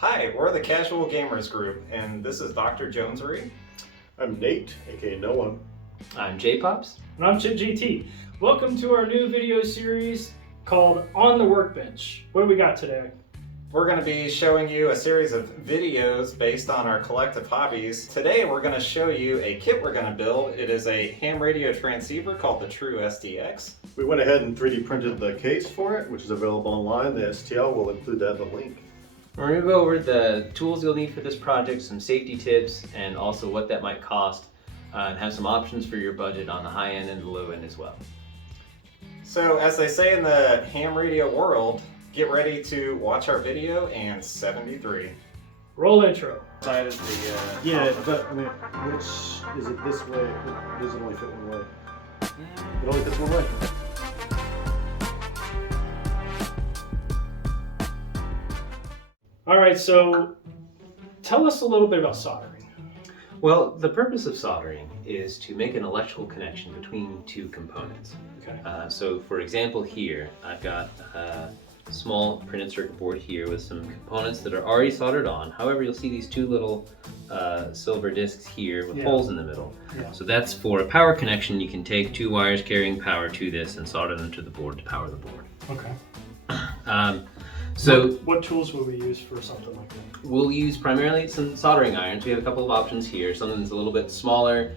Hi, we're the Casual Gamers Group, and this is Dr. Jonesery. I'm Nate, aka No One. I'm J-Pops. And I'm Chip GT. Welcome to our new video series called On the Workbench. What do we got today? We're going to be showing you a series of videos based on our collective hobbies. Today we're going to show you a kit we're going to build. It is a ham radio transceiver called the True SDX. We went ahead and 3D printed the case for it, which is available online. The STL will include that in the link. We're going to go over the tools you'll need for this project, some safety tips, and also what that might cost, and have some options for your budget on the high end and the low end as well. So as they say in the ham radio world, get ready to watch our video and 73. Roll intro. Decided the Yeah, but I mean, which is it this way? It doesn't only fit one way. It only fits one way. All right, so tell us a little bit about soldering. Well, the purpose of soldering is to make an electrical connection between two components. Okay. So for example here, I've got a small printed circuit board here with some components that are already soldered on. However, you'll see these two little silver discs here with holes in the middle. Yeah. So that's for a power connection. You can take two wires carrying power to this and solder them to the board to power the board. Okay. So what tools will we use for something like that? we'll use primarily some soldering irons. We have a couple of options here. Something that's a little bit smaller.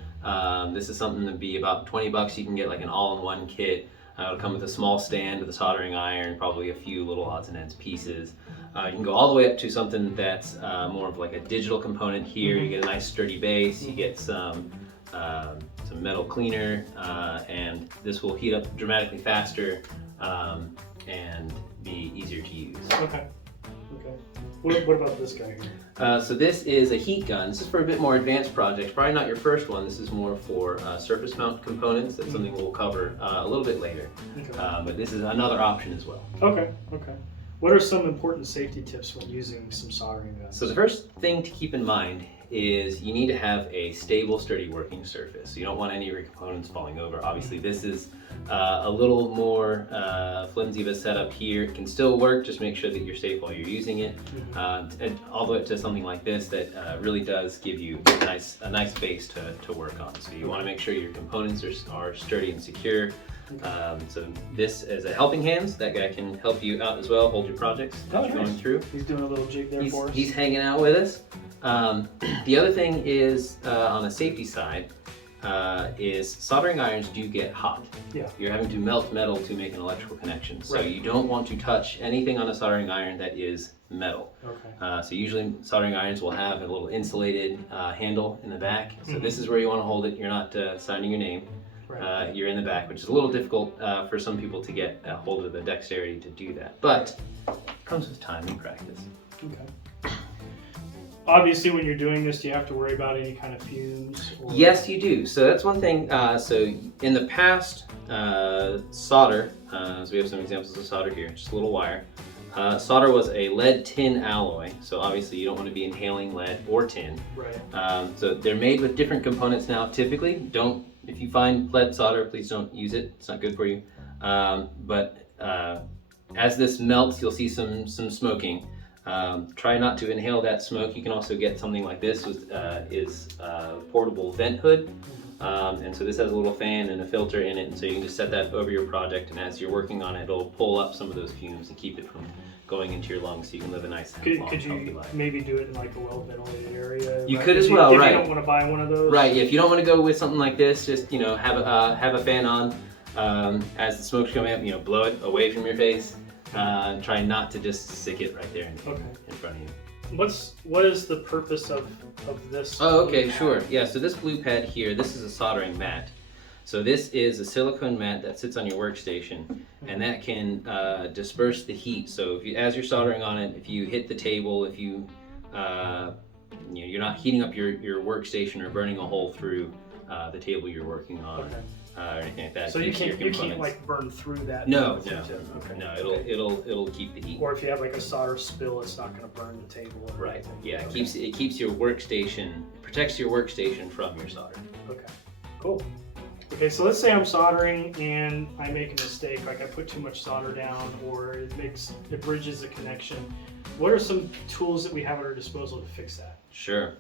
This is something that'd be about 20 bucks. You can get like an all-in-one kit. It'll come with a small stand with a soldering iron, probably a few little odds and ends pieces. You can go all the way up to something that's more of like a digital component here. You get a nice sturdy base. You get some metal cleaner, and this will heat up dramatically faster and be easier to use. Okay. Okay. What about this guy here? So this is a heat gun. This is for a bit more advanced projects. Probably not your first one. This is more for surface mount components. That's something we'll cover a little bit later. Okay. But this is another option as well. Okay. Okay. What are some important safety tips when using some soldering guns? So the first thing to keep in mind is you need to have a stable, sturdy working surface. So you don't want any of your components falling over. Obviously this is a little more flimsy of a setup here. It can still work, just make sure that you're safe while you're using it. And all the way up to something like this that really does give you a nice base to work on. So you want to make sure your components are sturdy and secure. So this is a helping hands. That guy can help you out as well, hold your projects as you're going through. He's doing a little jig there for us. He's hanging out with us. The other thing is on the safety side is soldering irons do get hot. Yeah. You're having to melt metal to make an electrical connection. So Right. you don't want to touch anything on a soldering iron that is metal. Okay. So usually soldering irons will have a little insulated handle in the back. So this is where you want to hold it. You're not signing your name. Right. You're in the back, which is a little difficult for some people to get a hold of the dexterity to do that. But it comes with time and practice. Okay. Obviously, when you're doing this, do you have to worry about any kind of fumes? Or... Yes, you do. So that's one thing. So in the past, solder, so we have some examples of solder here, just a little wire. Solder was a lead-tin alloy, so obviously you don't want to be inhaling lead or tin. Right. So they're made with different components now. Typically, if you find lead solder, please don't use it. It's not good for you. But as this melts, you'll see some smoking. Try not to inhale that smoke. You can also get something like this, which is a portable vent hood. And so this has a little fan and a filter in it, and so you can just set that over your project, and as you're working on it, it'll pull up some of those fumes and keep it from going into your lungs so you can live a nice, long, Could healthy you life. maybe do it in like a well-ventilated area? You right? could as well, if right. you don't want to buy one of those? Right, yeah, if you don't want to go with something like this, just, have a fan on. As the smoke's coming up, blow it away from your face. Try not to just stick it right there in front of you. What is the purpose of this? Oh, okay, sure. Yeah, so this blue pad here, this is a soldering mat. So this is a silicone mat that sits on your workstation, and that can disperse the heat. So as you're soldering on it, if you hit the table, if you're not heating up your workstation or burning a hole through the table you're working on. Okay. Or anything like that. So you can't like burn through that. No. Okay. No, it'll keep the heat. Or if you have like a solder spill, it's not going to burn the table. Or Right. anything. Yeah. Okay. It keeps your workstation, protects your workstation from your solder. Okay. Cool. Okay, so let's say I'm soldering and I make a mistake, like I put too much solder down, or it bridges the connection. what are some tools that we have at our disposal to fix that? Sure.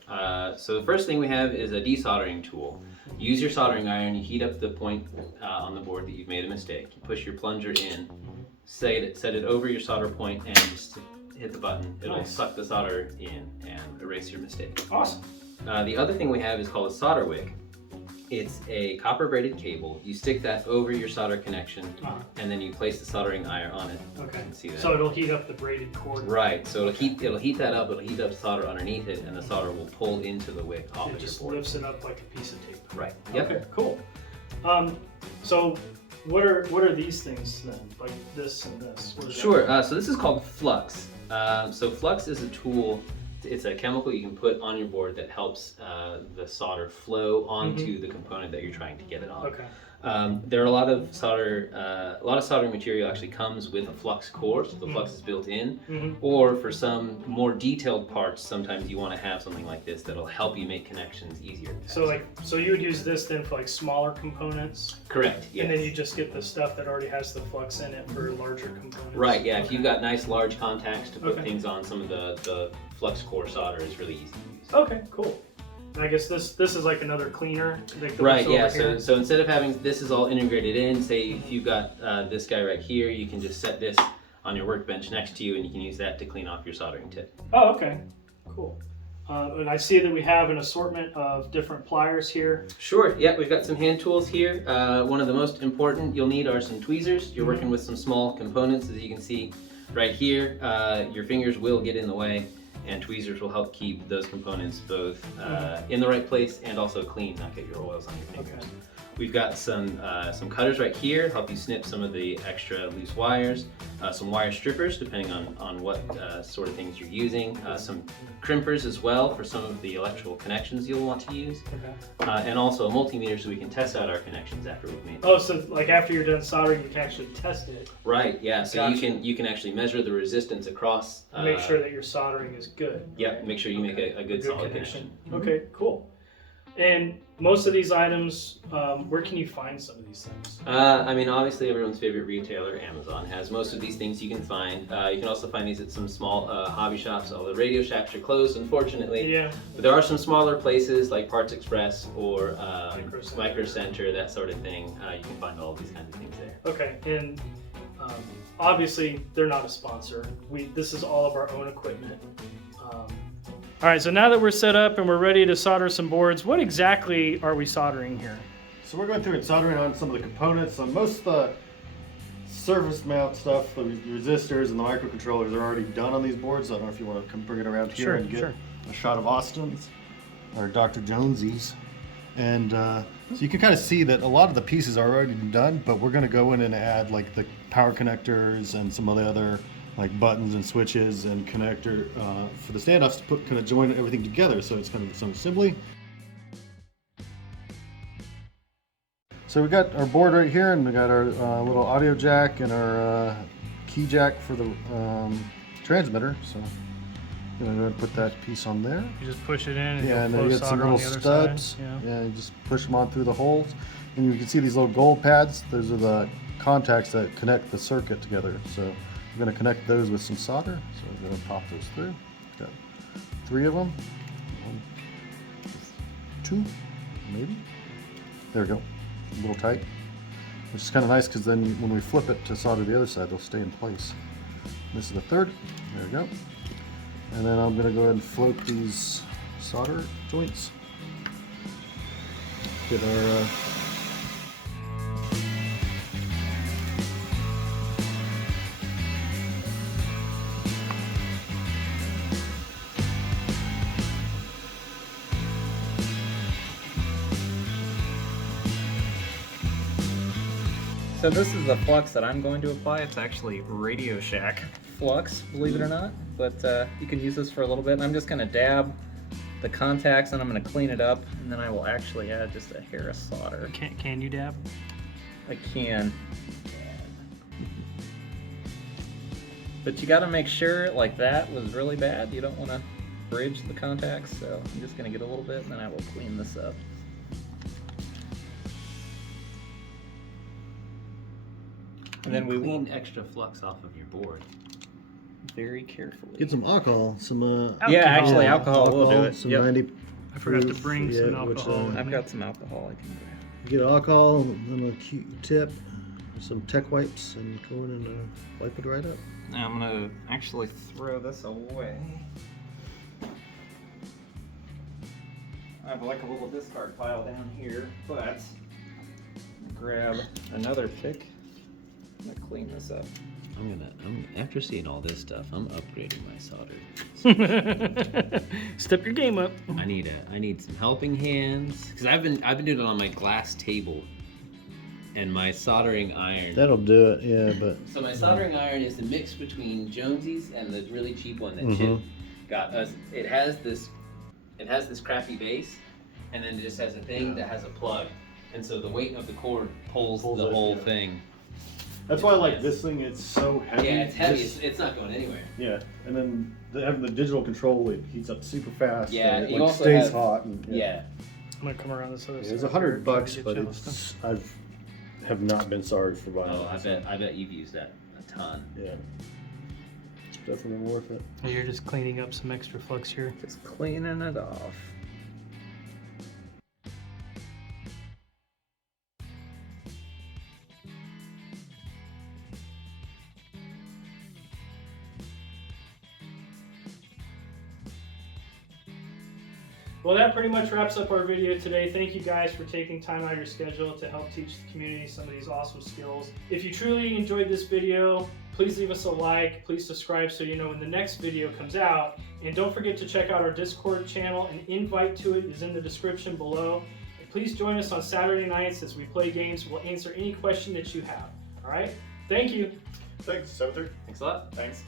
So the first thing we have is a desoldering tool. Use your soldering iron, you heat up the point on the board that you've made a mistake. You push your plunger in, set it over your solder point, and just hit the button. It'll suck the solder in and erase your mistake. Awesome. The other thing we have is called a solder wick. It's a copper braided cable. You stick that over your solder connection, and then you place the soldering iron on it. Okay. You can see that. So it'll heat up the braided cord. Right. So it'll heat that up. It'll heat up solder underneath it, and the solder will pull into the wick off It of your just board. lifts it up like a piece of tape. Right. Yep. Okay. Cool. So what are these things then? Like this and this? What is that? Sure. So this is called Flux. So Flux is a tool. It's a chemical you can put on your board that helps the solder flow onto the component that you're trying to get it on. Okay. There are a lot of soldering material actually comes with a flux core, so the flux is built in. Or for some more detailed parts, sometimes you want to have something like this that'll help you make connections easier. So you would use this then for like smaller components? Correct. Yes. And then you just get the stuff that already has the flux in it for larger components? Right. Yeah. If you've got nice large contacts to put things on, some of the flux core solder is really easy to use. Okay. Cool. I guess this is like another cleaner that goes right, over yeah. here. So instead of having this is all integrated in, say if you've got this guy right here, you can just set this on your workbench next to you, and you can use that to clean off your soldering tip. Oh, okay, cool. And I see that we have an assortment of different pliers here. Sure. Yeah, we've got some hand tools here. One of the most important you'll need are some tweezers. You're working with some small components, as you can see right here. Your fingers will get in the way, and tweezers will help keep those components both in the right place and also clean, not get your oils on your fingers. Okay. We've got some cutters right here, help you snip some of the extra loose wires, some wire strippers depending on what sort of things you're using, some crimpers as well for some of the electrical connections you'll want to use, and also a multimeter so we can test out our connections after we've made them. Oh, so like after you're done soldering, you can actually test it. Right, yeah, so Gotcha. you can actually measure the resistance across. Make sure that your soldering is good. Yep, make sure you make a good solid connection. Okay, cool. And most of these items, where can you find some of these things? I mean, obviously everyone's favorite retailer, Amazon, has most of these things you can find. You can also find these at some small hobby shops. All the Radio Shacks are closed, unfortunately. Yeah. But there are some smaller places like Parts Express or Micro Center, that sort of thing. You can find all of these kinds of things there. Okay, and obviously they're not a sponsor. This is all of our own equipment. All right, so now that we're set up and we're ready to solder some boards, what exactly are we soldering here? So we're going through and soldering on some of the components. On most of the surface mount stuff, the resistors and the microcontrollers are already done on these boards. I don't know if you want to come bring it around here and get a shot of Austin's or Dr. Jonesy's. And so you can kind of see that a lot of the pieces are already done, but we're going to go in and add like the power connectors and some of the other like buttons and switches and connector for the standoffs to kind of join everything together, so it's kind of some assembly. So we got our board right here, and we got our little audio jack and our key jack for the transmitter. So I'm gonna go ahead and put that piece on there. You just push it in and and then you get some little studs. Yeah, you just push them on through the holes, and you can see these little gold pads. Those are the contacts that connect the circuit together. So we're going to connect those with some solder. So we're going to pop those through. Got 3 of them. 1, 2, maybe. There we go. A little tight. Which is kind of nice because then when we flip it to solder the other side, they'll stay in place. This is the 3rd. There we go. And then I'm going to go ahead and float these solder joints. Get our So this is the flux that I'm going to apply. It's actually Radio Shack flux, believe it or not. But you can use this for a little bit. And I'm just going to dab the contacts and I'm going to clean it up. And then I will actually add just a hair of solder. Can you dab? I can. But you got to make sure like that was really bad. You don't want to bridge the contacts. So I'm just going to get a little bit and then I will clean this up. And then we cleaned extra flux off of your board. very carefully. Get some alcohol, some Yeah, actually, alcohol will do it. Some Yep. 90. I forgot to proof, bring some which, alcohol. I've got some alcohol I can grab. Get alcohol, then a Q-tip, some tech wipes, and go in and wipe it right up. Now I'm gonna actually throw this away. I have like a little discard pile down here, but grab another pick. I'm gonna clean this up. I'm after seeing all this stuff, I'm upgrading my solder. Step your game up. I need some helping hands because I've been doing it on my glass table and my soldering iron. That'll do it, yeah, but... So my soldering iron is a mix between Jonesy's and the really cheap one that Chip got us. It has this crappy base, and then it just has a thing that has a plug, and so the weight of the cord pulls the whole thing. That's why I like this thing, it's so heavy. Yeah, it's heavy. This- It's not going anywhere. Yeah, and then having the digital control, it heats up super fast. Yeah, and it you like, also stays have- hot. And, Yeah. I'm gonna come around this other side. It's $100, but Get it's have not been sorry for buying Oh, it. I bet you've used that a ton. Yeah, definitely worth it. You're just cleaning up some extra flux here. Just cleaning it off. Well, that pretty much wraps up our video today. Thank you guys for taking time out of your schedule to help teach the community some of these awesome skills. If you truly enjoyed this video, please leave us a like, please subscribe so you know when the next video comes out. And don't forget to check out our Discord channel. An invite to it is in the description below. And please join us on Saturday nights as we play games. We'll answer any question that you have. All right? Thank you. Thanks, 7:30. Thanks a lot. Thanks.